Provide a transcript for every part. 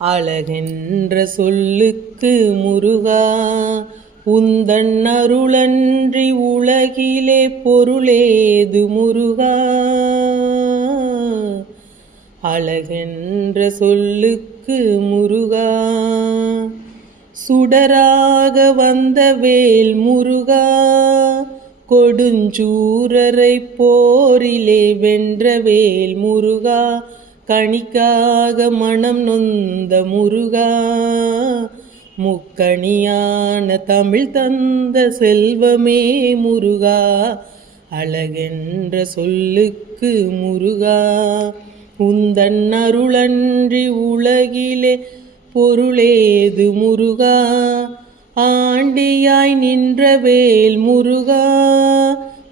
அழகென்ற சொல்லுக்கு முருகா, உந்தன் அருளன்றி உலகிலே பொருளேது முருகா. அழகென்ற சொல்லுக்கு முருகா, சுடராக வந்த வேல் முருகா, கொடுஞ்சூரரை போரிலே வென்ற வேல் முருகா, கணிக்காக மனம் நொந்த முருகா, முக்கணியான தமிழ் தந்த செல்வமே முருகா. அழகென்ற சொல்லுக்கு முருகா, உந்தன் அருளன்றி உலகிலே பொருளேது முருகா. ஆண்டியாய் நின்ற வேல் முருகா,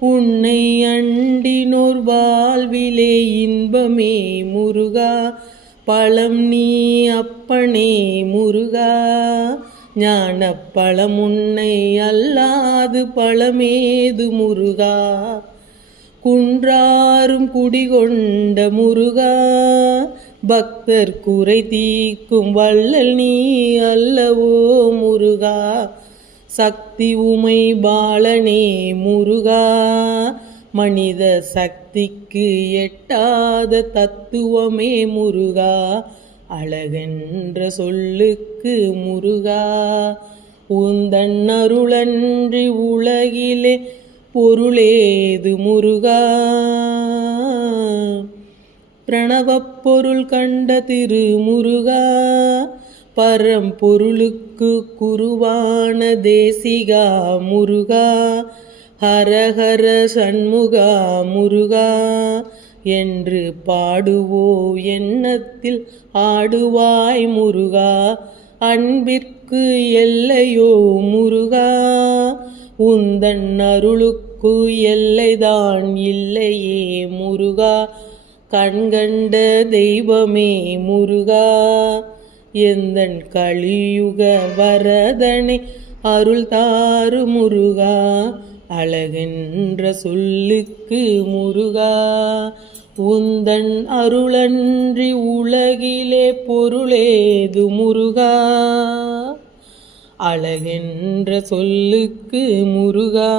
உன்னை அண்டினோர் வாழ்விலே இன்பமே முருகா. பழம் நீ அப்பனே முருகா, ஞானப் பழம் உன்னை அல்லாது பழமேது முருகா. குன்றாரும் குடிகொண்ட முருகா, பக்தர் குறை தீர்க்கும் வள்ளல் நீ அல்லவோ முருகா. சக்தி உமை பாலனே முருகா, மனித சக்திக்கு எட்டாத தத்துவமே முருகா. அழகென்ற சொல்லுக்கு முருகா, உந்தன் அருளன்றி உலகிலே பொருளேது முருகா. பிரணவப் பொருள் கண்ட திரு முருகா, பரம்பொருளுக்கு குருவான தேசிகா முருகா. ஹரஹர சண்முகா முருகா என்று பாடுவோ எண்ணத்தில் ஆடுவாய் முருகா. அன்பிற்கு எல்லையோ முருகா, உந்தன் அருளுக்கு எல்லைதான் இல்லையே முருகா. கண்கண்ட தெய்வமே முருகா, எந்தன் கலியுக வரதனை அருள் தாரு முருகா. அழகென்ற சொல்லுக்கு முருகா, உந்தன் அருளன்றி உலகிலே பொருளேது முருகா. அழகென்ற சொல்லுக்கு முருகா.